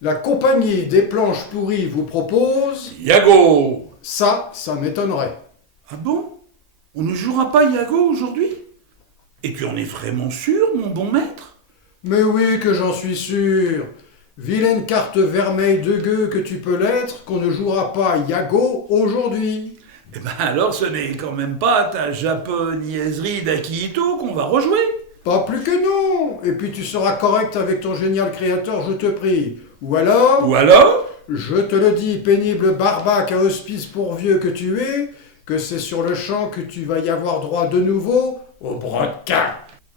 La compagnie des planches pourries vous propose... Yago! Ça m'étonnerait. Ah bon? On ne jouera pas Yago aujourd'hui? Et tu en es vraiment sûr, mon bon maître? Mais oui que j'en suis sûr. Vilaine carte vermeille de gueux que tu peux l'être, qu'on ne jouera pas Yago aujourd'hui. Eh ben alors ce n'est quand même pas ta japonaiserie d'Akihito qu'on va rejouer. Pas plus que non. Et puis tu seras correct avec ton génial créateur, je te prie. Ou alors... Ou alors? Je te le dis, pénible barbaque à hospice pour vieux que tu es, que c'est sur le champ que tu vas y avoir droit de nouveau Au brodequin.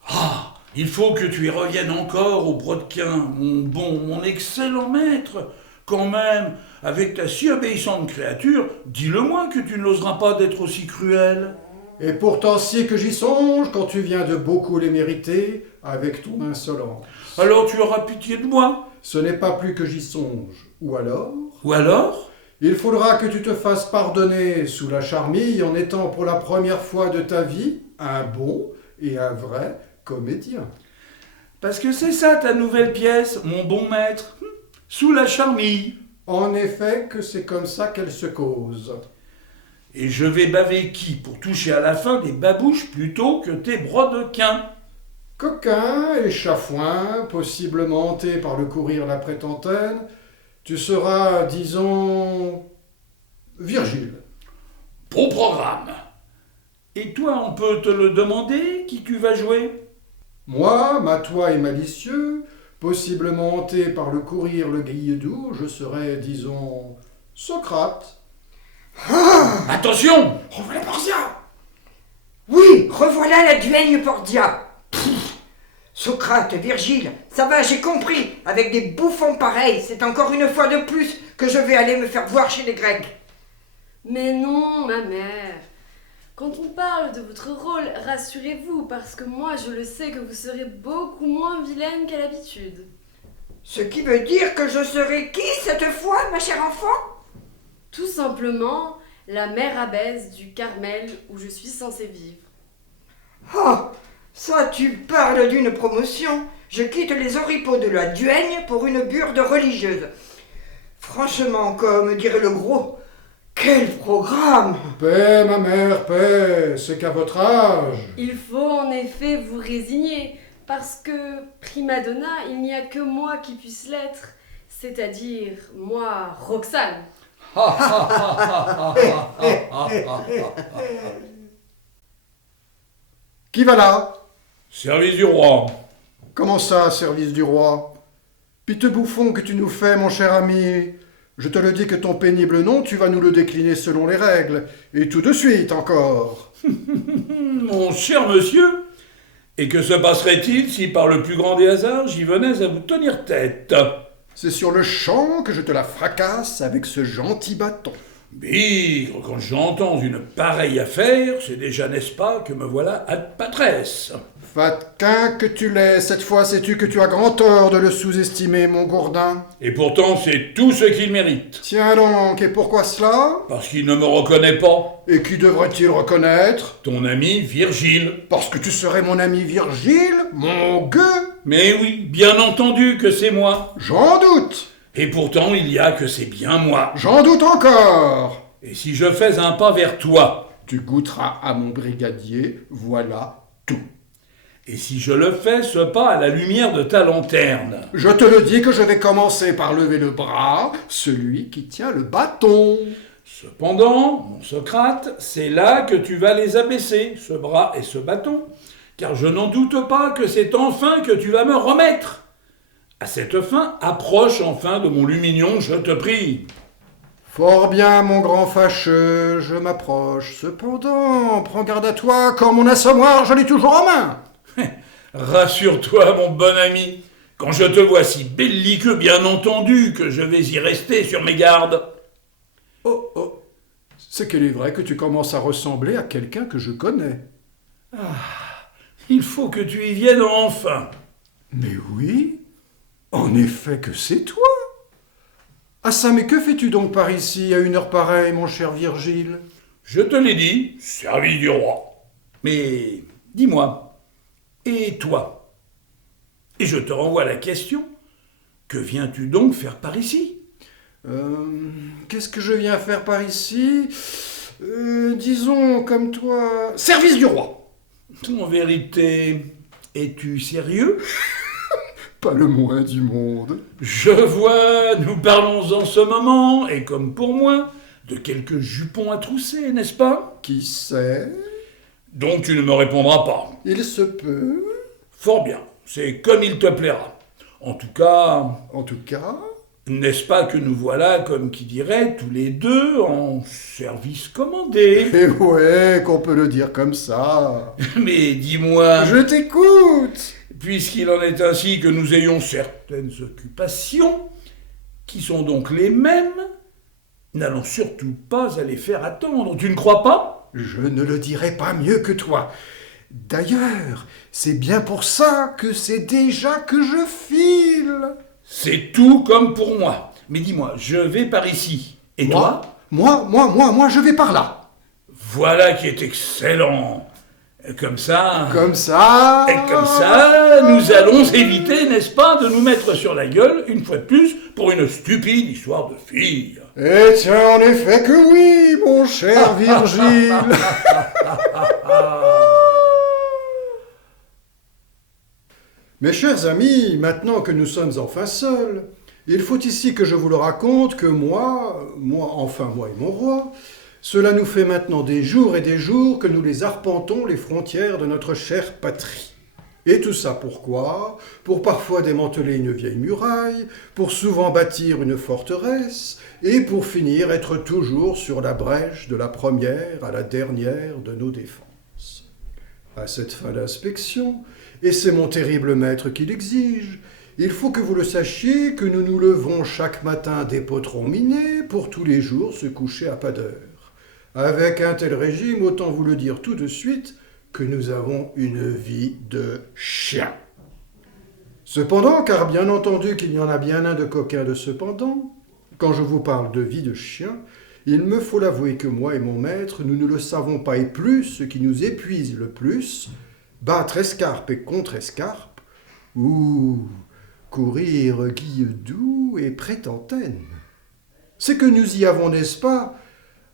Ah, il faut que tu y reviennes encore au brodequin, mon excellent maître. Quand même, avec ta si obéissante créature, dis-le-moi que tu n'oseras pas d'être aussi cruel. Et pourtant si que j'y songe, quand tu viens de beaucoup les mériter, avec ton insolence. Alors tu auras pitié de moi. Ce n'est pas plus que j'y songe. Ou alors, Ou alors? il faudra que tu te fasses pardonner sous la charmille en étant pour la première fois de ta vie un bon et un vrai comédien. Parce que c'est ça ta nouvelle pièce, mon bon maître. Sous la charmille. En effet que c'est comme ça qu'elle se cause. Et je vais baver qui pour toucher à la fin des babouches plutôt que tes brodequins? Coquin et chafouin, possiblement hanté par le courir la prétentaine, tu seras, disons, Virgile. Bon programme. Et toi, on peut te le demander, qui tu vas jouer? Moi, matois et malicieux, possiblement hanté par le courir le grille-doux, je serai, disons, Socrate. Attention! Revoilà Portia! Oui, revoilà la duègne Portia! Socrate, Virgile, ça va, j'ai compris. Avec des bouffons pareils, c'est encore une fois de plus que je vais aller me faire voir chez les Grecs. Mais non, ma mère. Quand on parle de votre rôle, rassurez-vous, parce que moi je le sais que vous serez beaucoup moins vilaine qu'à l'habitude. Ce qui veut dire que je serai qui cette fois, ma chère enfant? Tout simplement, la mère abbesse du Carmel où je suis censée vivre. Oh, ça tu parles d'une promotion. Je quitte les oripeaux de la duègne pour une burde religieuse. Franchement, comme dirait le gros, quel programme! Paix, ma mère, paix, c'est qu'à votre âge. Il faut en effet vous résigner, parce que, prima donna, il n'y a que moi qui puisse l'être, c'est-à-dire moi, Roxane. Qui va là? Service du roi. Comment ça, service du roi? Piteux bouffon que tu nous fais, mon cher ami. Je te le dis que ton pénible nom, tu vas nous le décliner selon les règles, et tout de suite encore. Mon cher monsieur, et que se passerait-il si par le plus grand des hasards j'y venais à vous tenir tête? C'est sur le champ que je te la fracasse avec ce gentil bâton. Bigre, quand j'entends une pareille affaire, c'est déjà, n'est-ce pas, que me voilà ad patresse. Fatquin que tu l'es, cette fois sais-tu que tu as grand tort de le sous-estimer, mon gourdin. Et pourtant, c'est tout ce qu'il mérite. Tiens donc, et pourquoi cela? Parce qu'il ne me reconnaît pas. Et qui devrait-il reconnaître? Ton ami Virgile. Parce que tu serais mon ami Virgile, mon gueux? Mais oui, bien entendu que c'est moi. J'en doute. Et pourtant, il y a que c'est bien moi. J'en doute encore. Et si je fais un pas vers toi? Tu goûteras à mon brigadier, voilà tout. Et si je le fais, ce pas à la lumière de ta lanterne? Je te le dis que je vais commencer par lever le bras, celui qui tient le bâton. Cependant, mon Socrate, c'est là que tu vas les abaisser, ce bras et ce bâton, car je n'en doute pas que c'est enfin que tu vas me remettre. À cette fin, approche enfin de mon lumignon, je te prie. Fort bien, mon grand fâcheux, je m'approche. Cependant, prends garde à toi, quand mon assommoir, je l'ai toujours en main. Rassure-toi, mon bon ami, quand je te vois si belliqueux, bien entendu, que je vais y rester sur mes gardes. Oh, oh, c'est qu'il est vrai que tu commences à ressembler à quelqu'un que je connais. Il faut que tu y viennes enfin. Mais oui, en effet que c'est toi. Ah ça, mais que fais-tu donc par ici à une heure pareille, mon cher Virgile? Je te l'ai dit, service du roi. Mais dis-moi, et toi? Et je te renvoie la question. Que viens-tu donc faire par ici ? Qu'est-ce que je viens faire par ici ? Disons, comme toi... Service du roi. En vérité, es-tu sérieux ? Pas le moins du monde. Je vois, nous parlons en ce moment, et comme pour moi, de quelques jupons à trousser, n'est-ce pas ? Qui sait ? Donc tu ne me répondras pas. Il se peut. Fort bien, c'est comme il te plaira. En tout cas, n'est-ce pas que nous voilà, comme qui dirait, tous les deux en service commandé ? Eh ouais, qu'on peut le dire comme ça. Mais dis-moi, Je t'écoute. puisqu'il en est ainsi que nous ayons certaines occupations, qui sont donc les mêmes, n'allons surtout pas à les faire attendre, tu ne crois pas ? Je ne le dirai pas mieux que toi. D'ailleurs, c'est bien pour ça que c'est déjà que je file. C'est tout comme pour moi. Mais dis-moi, je vais par ici. Et toi ? Moi, je vais par là. Voilà qui est excellent. Comme ça... Et comme ça, nous allons éviter, n'est-ce pas, de nous mettre sur la gueule, une fois de plus, pour une stupide histoire de fille. Eh tiens, en effet que oui, mon cher Virgile. Mes chers amis, maintenant que nous sommes enfin seuls, il faut ici que je vous le raconte que moi et mon roi, cela nous fait maintenant des jours et des jours que nous les arpentons les frontières de notre chère patrie. Et tout ça pourquoi ? Pour parfois démanteler une vieille muraille, pour souvent bâtir une forteresse, et pour finir être toujours sur la brèche de la première à la dernière de nos défenses. À cette fin d'inspection, et c'est mon terrible maître qui l'exige, il faut que vous le sachiez que nous nous levons chaque matin des potrons minés pour tous les jours se coucher à pas d'heure. Avec un tel régime, autant vous le dire tout de suite, que nous avons une vie de chien. Cependant, car bien entendu qu'il y en a bien un de coquin de cependant, quand je vous parle de vie de chien, il me faut l'avouer que moi et mon maître, nous ne le savons pas, et plus, ce qui nous épuise le plus, battre escarpe et contre-escarpe, ou courir guille-doux et prêt-antenne. C'est que nous y avons, n'est-ce pas,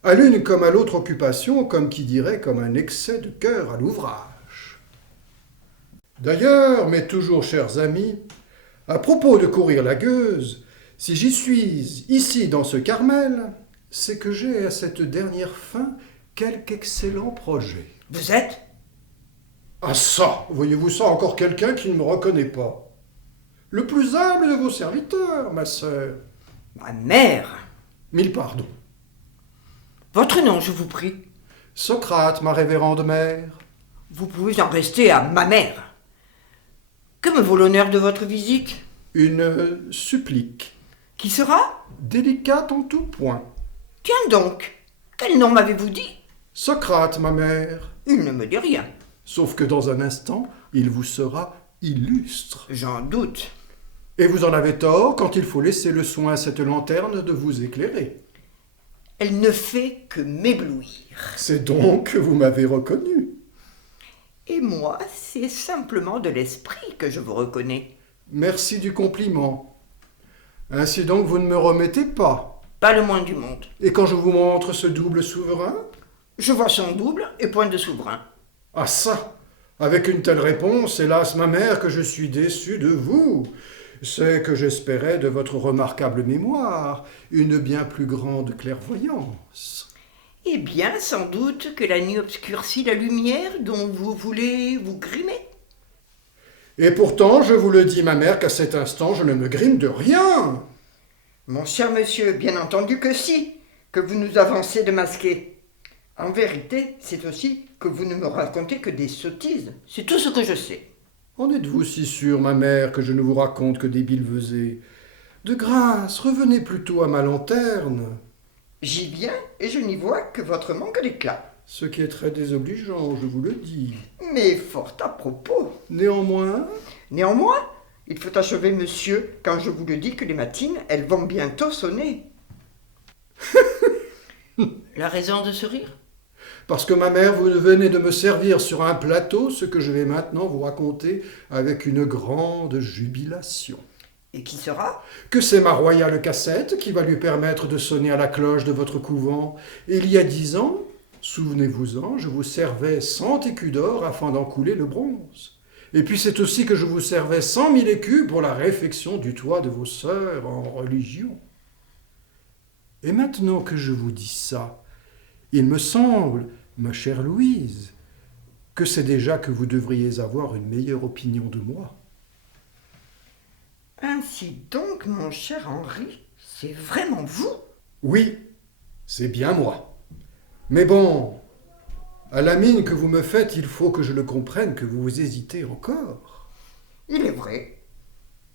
à l'une comme à l'autre occupation, comme qui dirait, comme un excès de cœur à l'ouvrage. D'ailleurs, mes toujours chers amis, à propos de courir la gueuse, si j'y suis ici dans ce Carmel, c'est que j'ai à cette dernière fin quelque excellent projet. Vous êtes ? Ah ça, voyez-vous ça, encore quelqu'un qui ne me reconnaît pas. Le plus humble de vos serviteurs, ma sœur. Ma mère. Mille pardons. Votre nom, je vous prie. Socrate, ma révérende mère. Vous pouvez en rester à ma mère. Que me vaut l'honneur de votre visite ? Une supplique. Qui sera ? Délicate en tout point. Tiens donc, quel nom m'avez-vous dit ? Socrate, ma mère. Il ne me dit rien. Sauf que dans un instant, il vous sera illustre. J'en doute. Et vous en avez tort quand il faut laisser le soin à cette lanterne de vous éclairer. Elle ne fait que m'éblouir. C'est donc que vous m'avez reconnu. Et moi, c'est simplement de l'esprit que je vous reconnais. Merci du compliment. Ainsi donc, vous ne me remettez pas. Pas le moins du monde. Et quand je vous montre ce double souverain ? Je vois son double et point de souverain. Ah ça ! Avec une telle réponse, hélas, ma mère, que je suis déçu de vous. C'est que j'espérais de votre remarquable mémoire une bien plus grande clairvoyance. Eh bien, sans doute que la nuit obscurcit la lumière dont vous voulez vous grimer. Et pourtant, je vous le dis, ma mère, qu'à cet instant, je ne me grime de rien. Mon cher monsieur, bien entendu que si, que vous nous avancez de masquer. En vérité, c'est aussi que vous ne me racontez que des sottises. C'est tout ce que je sais. En êtes-vous si sûre, ma mère, que je ne vous raconte que des billevesées ? De grâce, revenez plutôt à ma lanterne. J'y viens et je n'y vois que votre manque d'éclat. Ce qui est très désobligeant, je vous le dis. Mais fort à propos. Néanmoins, il faut achever, monsieur, quand je vous le dis que les matines, elles vont bientôt sonner. La raison de ce rire ? parce que ma mère, vous venez de me servir sur un plateau ce que je vais maintenant vous raconter avec une grande jubilation. Et qui sera? Que c'est ma royale cassette qui va lui permettre de sonner à la cloche de votre couvent. Et il y a 10 ans, souvenez-vous-en, je vous servais 100 écus d'or afin d'en couler le bronze. Et puis c'est aussi que je vous servais 100 000 écus pour la réfection du toit de vos sœurs en religion. Et maintenant que je vous dis ça, il me semble, ma chère Louise, que c'est déjà que vous devriez avoir une meilleure opinion de moi. Ainsi donc, mon cher Henri, c'est vraiment vous? Oui, c'est bien moi. Mais bon, à la mine que vous me faites, il faut que je le comprenne que vous hésitez encore. Il est vrai.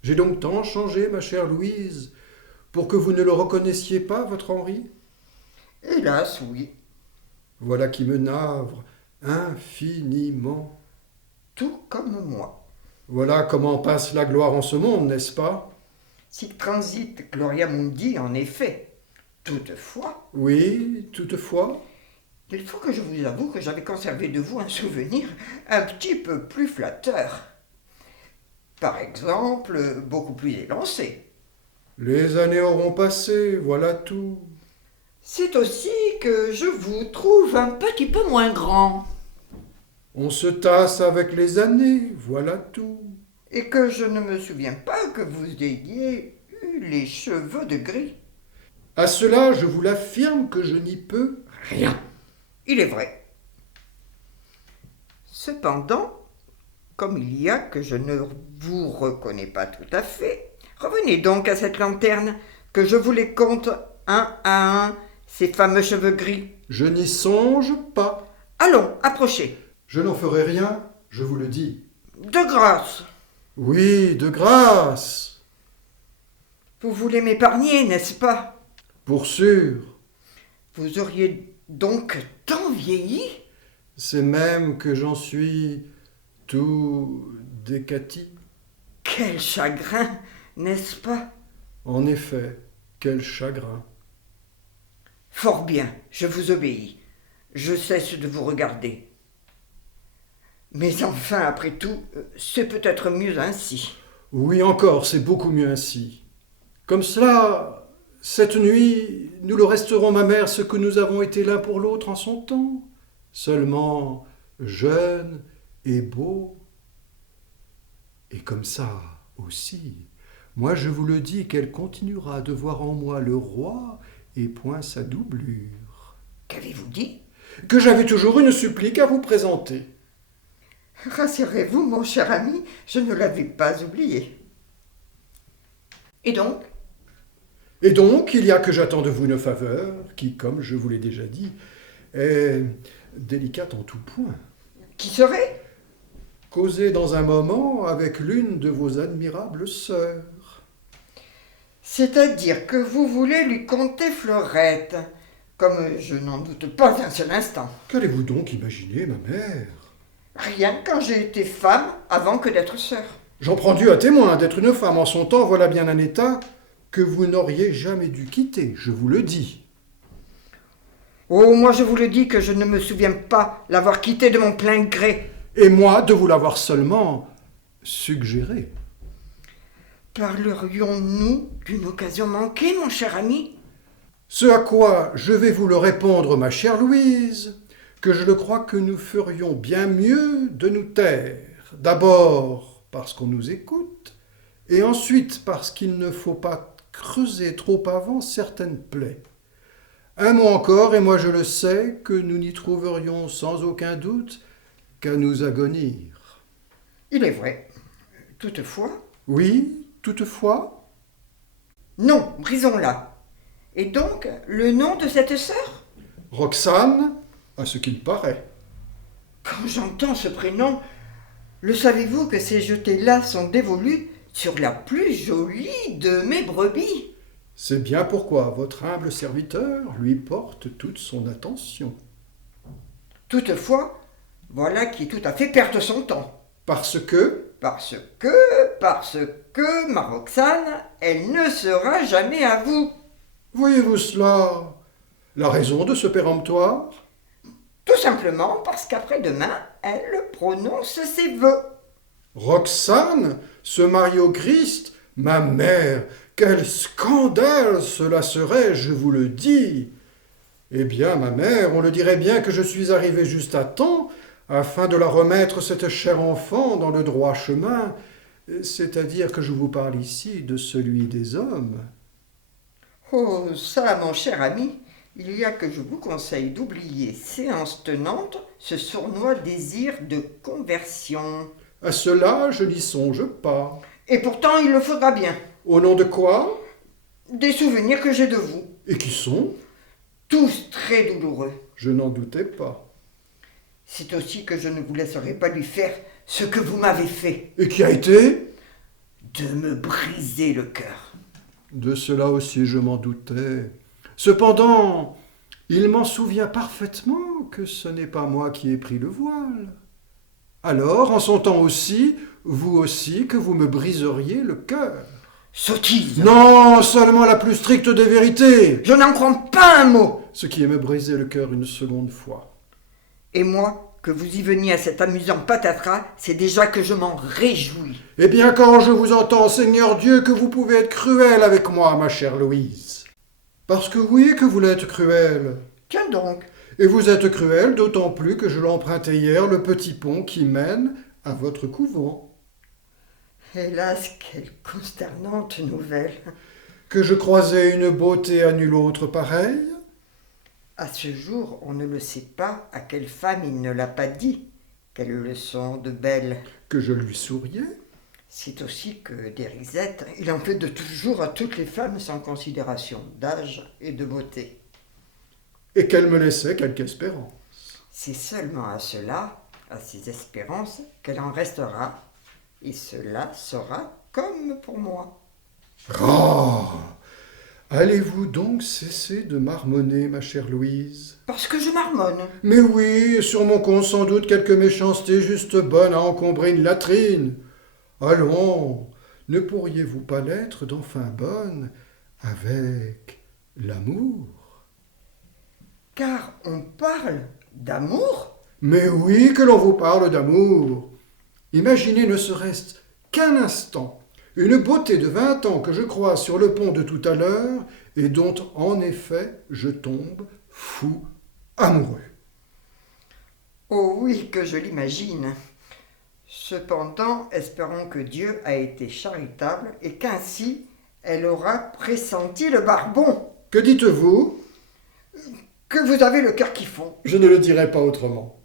J'ai donc tant changé, ma chère Louise, pour que vous ne le reconnaissiez pas, votre Henri? Hélas, oui. Voilà qui me navre infiniment. Tout comme moi. Voilà comment passe la gloire en ce monde, n'est-ce pas? Sic transit gloria mundi, en effet. Toutefois, Oui, toutefois. il faut que je vous avoue que j'avais conservé de vous un souvenir un petit peu plus flatteur. Par exemple, beaucoup plus élancé. Les années auront passé, voilà tout. C'est aussi que je vous trouve un petit peu moins grand. On se tasse avec les années, voilà tout. Et que je ne me souviens pas que vous ayez eu les cheveux de gris. À cela, je vous l'affirme que je n'y peux Rien. Il est vrai. Cependant, comme il y a que je ne vous reconnais pas tout à fait, revenez donc à cette lanterne, que je vous les compte un à un, ces fameux cheveux gris. Je n'y songe pas. Allons, approchez. Je n'en ferai rien, je vous le dis. De grâce. Oui, de grâce. Vous voulez m'épargner, n'est-ce pas? Pour sûr. Vous auriez donc tant vieilli? C'est même que j'en suis tout décati. Quel chagrin, n'est-ce pas? En effet, quel chagrin. Fort bien, je vous obéis. Je cesse de vous regarder. Mais enfin, après tout, c'est peut-être mieux ainsi. Oui, encore, c'est beaucoup mieux ainsi. Comme cela, cette nuit, nous le resterons, ma mère, ce que nous avons été l'un pour l'autre en son temps, seulement jeunes et beaux. Et comme ça aussi, moi je vous le dis qu'elle continuera de voir en moi le roi et point sa doublure. Qu'avez-vous dit? Que j'avais toujours une supplique à vous présenter. Rassurez-vous, mon cher ami, je ne l'avais pas oublié. Et donc? Et donc, il y a que j'attends de vous une faveur, qui, comme je vous l'ai déjà dit, est délicate en tout point. Qui serait? Causer dans un moment avec l'une de vos admirables sœurs. C'est-à-dire que vous voulez lui conter Fleurette, comme je n'en doute pas un seul instant. Qu'allez-vous donc imaginer, ma mère? Rien quand j'ai été femme avant que d'être sœur. J'en prends Dieu à témoin, d'être une femme en son temps, voilà bien un état que vous n'auriez jamais dû quitter, je vous le dis. Oh, moi je vous le dis que je ne me souviens pas l'avoir quitté de mon plein gré. Et moi de vous l'avoir seulement suggéré. Parlerions-nous d'une occasion manquée, mon cher ami? Ce à quoi je vais vous le répondre, ma chère Louise, que je le crois que nous ferions bien mieux de nous taire. D'abord parce qu'on nous écoute, et ensuite parce qu'il ne faut pas creuser trop avant certaines plaies. Un mot encore, et moi je le sais, que nous n'y trouverions sans aucun doute qu'à nous agonir. Il est vrai. Toutefois? Oui, toutefois? Non, brisons-la. Et donc, le nom de cette sœur? Roxane, à ce qu'il paraît. Quand j'entends ce prénom, le savez-vous que ces jetés-là sont dévolus sur la plus jolie de mes brebis? C'est bien pourquoi votre humble serviteur lui porte toute son attention. Toutefois, voilà qui tout à fait perdre son temps. Parce que, Parce que, ma Roxane, elle ne sera jamais à vous. voyez-vous cela, la raison de ce péremptoire? Tout simplement parce qu'après-demain, elle prononce ses vœux. Roxane se marie au Christ Ma mère, quel scandale cela serait, je vous le dis. Eh bien, ma mère, on le dirait bien que je suis arrivé juste à temps, afin de la remettre, cette chère enfant, dans le droit chemin, c'est-à-dire que je vous parle ici de celui des hommes. Oh, ça, mon cher ami, il y a que je vous conseille d'oublier, séance tenante, ce sournois désir de conversion. À cela, je n'y songe pas. Et pourtant, il le faudra bien. Au nom de quoi? Des souvenirs que j'ai de vous, Et qui sont? tous très douloureux. Je n'en doutais pas. C'est aussi que je ne vous laisserai pas lui faire ce que vous m'avez fait, Et qui a été? de me briser le cœur. De cela aussi je m'en doutais. Cependant, il m'en souvient parfaitement que ce n'est pas moi qui ai pris le voile. Alors, en son temps aussi, vous aussi, que vous me briseriez le cœur. Sottise! Non, seulement la plus stricte des vérités. Je n'en crois pas un mot! Ce qui est me briser le cœur une seconde fois. Et moi, que vous y veniez à cet amusant patatras, c'est déjà que je m'en réjouis. Eh bien, quand je vous entends, Seigneur Dieu, que vous pouvez être cruel avec moi, ma chère Louise. Parce que oui, que vous l'êtes cruel. Tiens donc, Et vous êtes cruel, d'autant plus que je l'empruntais hier, le petit pont qui mène à votre couvent. hélas, quelle consternante nouvelle. Que je croisais une beauté à nulle autre pareille. À ce jour, on ne le sait pas à quelle femme il ne l'a pas dit. Quelles leçons de belle. Que je lui souriais. C'est aussi que des risettes, il en fait de toujours à toutes les femmes sans considération d'âge et de beauté. Et qu'elle me laissait quelque espérance. C'est seulement à cela, à ces espérances, qu'elle en restera, et cela sera comme pour moi. Oh! Allez-vous donc cesser de marmonner, ma chère Louise? Parce que je marmonne. Mais oui, sur mon compte sans doute quelque méchanceté juste bonne à encombrer une latrine. Allons, ne pourriez-vous pas l'être d'enfin bonne avec l'amour? Car on parle d'amour. Mais oui que l'on vous parle d'amour. Imaginez ne serait-ce qu'un instant une beauté de 20 ans que je croise sur le pont de tout à l'heure et dont en effet je tombe fou amoureux. Oh oui, que je l'imagine. Cependant, espérons que Dieu a été charitable et qu'ainsi elle aura pressenti le barbon. Que dites-vous? Que vous avez le cœur qui fond. Je ne le dirai pas autrement.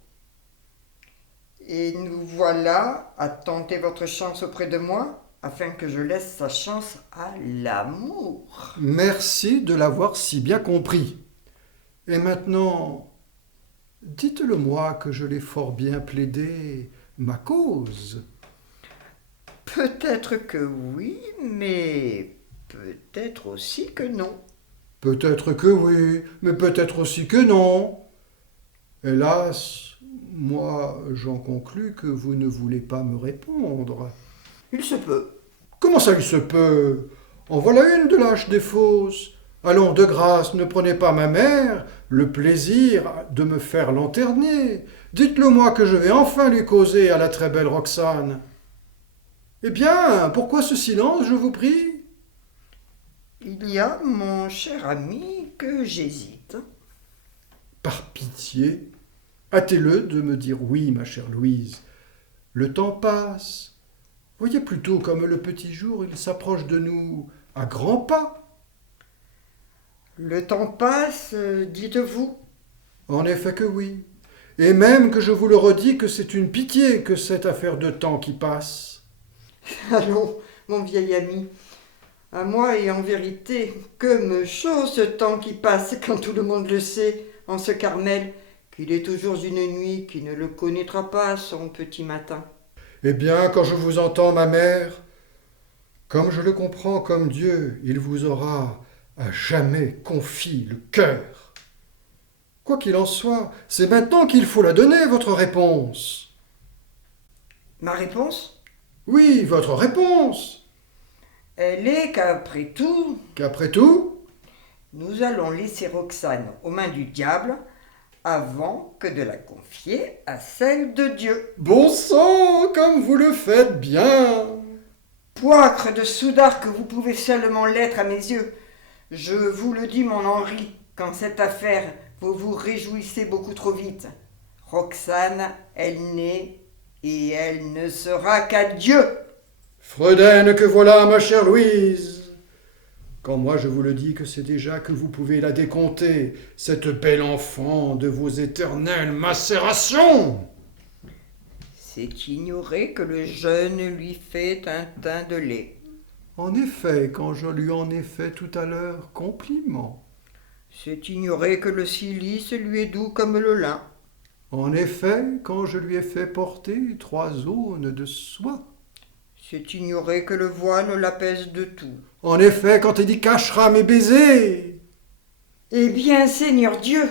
Et nous voilà à tenter votre chance auprès de moi, afin que je laisse sa chance à l'amour. Merci de l'avoir si bien compris. Et maintenant, dites-le-moi que je l'ai fort bien plaidé, ma cause. Peut-être que oui, mais peut-être aussi que non. Peut-être que oui, mais peut-être aussi que non. Hélas, moi, j'en conclus que vous ne voulez pas me répondre. Il se peut. Comment ça, il se peut? En voilà une de lâche des fausses. Allons, de grâce, ne prenez pas ma mère le plaisir de me faire lanterner. Dites-le-moi que je vais enfin lui causer à la très belle Roxane. Eh bien, pourquoi ce silence, je vous prie? Il y a, mon cher ami, que j'hésite. Par pitié, hâtez-le de me dire oui, ma chère Louise. Le temps passe. Voyez plutôt comme le petit jour, il s'approche de nous à grands pas. Le temps passe, dites-vous. En effet que oui. Et même que je vous le redis que c'est une pitié que cette affaire de temps qui passe. Allons, mon vieil ami, à moi et en vérité, que me chaud ce temps qui passe quand tout le monde le sait, en ce Carmel, qu'il est toujours une nuit qui ne le connaîtra pas son petit matin. Eh bien, quand je vous entends, ma mère, comme je le comprends comme Dieu, il vous aura à jamais confié le cœur. Quoi qu'il en soit, c'est maintenant qu'il faut la donner, votre réponse. Ma réponse? Oui, votre réponse. Elle est qu'après tout, Qu'après tout, nous allons laisser Roxane aux mains du diable avant que de la confier à celle de Dieu. bon sang, comme vous le faites bien. Poicre de soudard que vous pouvez seulement l'être à mes yeux. Je vous le dis, mon Henri, qu'en cette affaire, vous vous réjouissez beaucoup trop vite. Roxane, elle n'est et elle ne sera qu'à Dieu. Fredaine que voilà, ma chère Louise. Quand moi je vous le dis que c'est déjà que vous pouvez la décompter, cette belle enfant de vos éternelles macérations. C'est ignorer que le jeune lui fait un teint de lait. En effet, quand je lui en ai fait tout à l'heure compliment. C'est ignorer que le cilice lui est doux comme le lin. En effet, quand je lui ai fait porter 3 aunes de soie. C'est ignorer que le voile l'apaise de tout. En effet, quand il dit cachera mes baisers. Eh bien, Seigneur Dieu,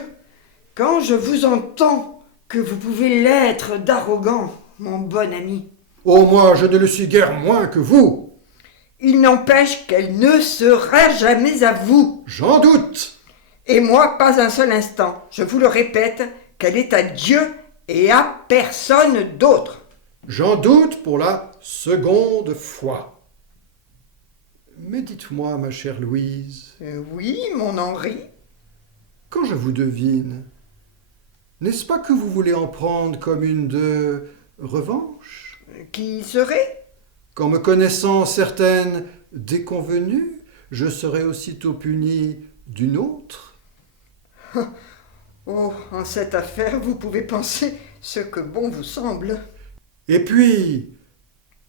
quand je vous entends que vous pouvez l'être d'arrogant, mon bon ami, Oh, moi, je ne le suis guère moins que vous. il n'empêche qu'elle ne sera jamais à vous. J'en doute. Et moi, pas un seul instant. Je vous le répète, qu'elle est à Dieu et à personne d'autre. J'en doute pour la seconde fois. Mais dites-moi, ma chère Louise, Oui, mon Henri. quand je vous devine, n'est-ce pas que vous voulez en prendre comme une de revanche? Qui serait? Qu'en me connaissant certaines déconvenues, je serais aussitôt puni d'une autre? Oh, en cette affaire, vous pouvez penser ce que bon vous semble. Et puis,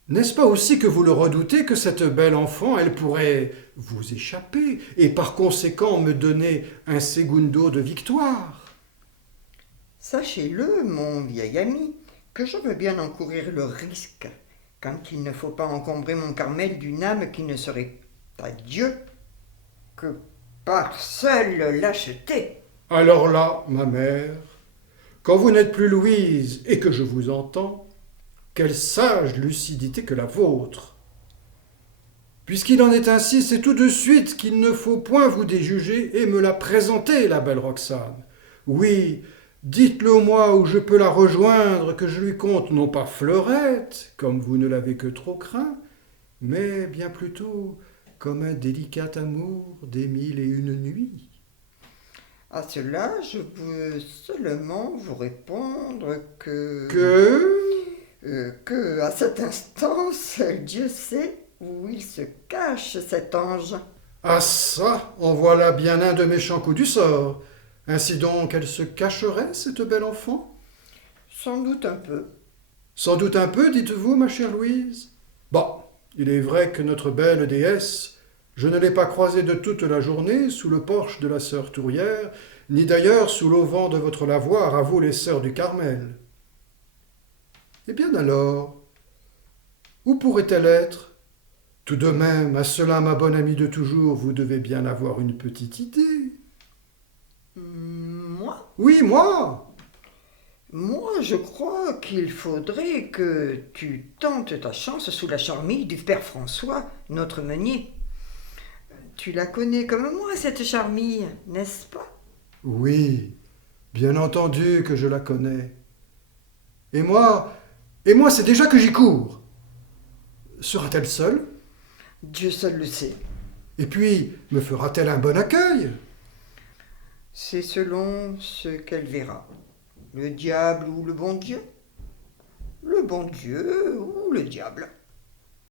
n'est-ce pas aussi que vous le redoutez que cette belle enfant, elle pourrait vous échapper et par conséquent me donner un segundo de victoire? Sachez-le, mon vieil ami, que je veux bien encourir le risque, quand il ne faut pas encombrer mon Carmel d'une âme qui ne serait à Dieu que par seule lâcheté. Alors là, ma mère, quand vous n'êtes plus Louise et que je vous entends, quelle sage lucidité que la vôtre! Puisqu'il en est ainsi, c'est tout de suite qu'il ne faut point vous déjuger et me la présenter, la belle Roxane. Oui, dites-le moi où je peux la rejoindre, que je lui conte non pas Fleurette, comme vous ne l'avez que trop craint, mais bien plutôt comme un délicat amour des 1001 nuits. À cela, je veux seulement vous répondre que à cet instant, seul Dieu sait où il se cache, cet ange. Ah ça, en voilà bien un de méchants coups du sort. Ainsi donc, elle se cacherait, cette belle enfant? Sans doute un peu. Sans doute un peu, dites-vous, ma chère Louise? Bon, il est vrai que notre belle déesse, je ne l'ai pas croisée de toute la journée sous le porche de la sœur Tourière, ni d'ailleurs sous l'auvent de votre lavoir, à vous les sœurs du Carmel. Eh bien alors, où pourrait-elle être? Tout de même, à cela, ma bonne amie de toujours, vous devez bien avoir une petite idée. Moi? Oui, moi! Moi, je crois qu'il faudrait que tu tentes ta chance sous la charmille du père François, notre meunier. Tu la connais comme moi, cette charmille, n'est-ce pas? Oui, bien entendu que je la connais. Et moi, c'est déjà que j'y cours. Sera-t-elle seule? Dieu seul le sait. Et puis, me fera-t-elle un bon accueil? C'est selon ce qu'elle verra. Le diable ou le bon Dieu? Le bon Dieu ou le diable?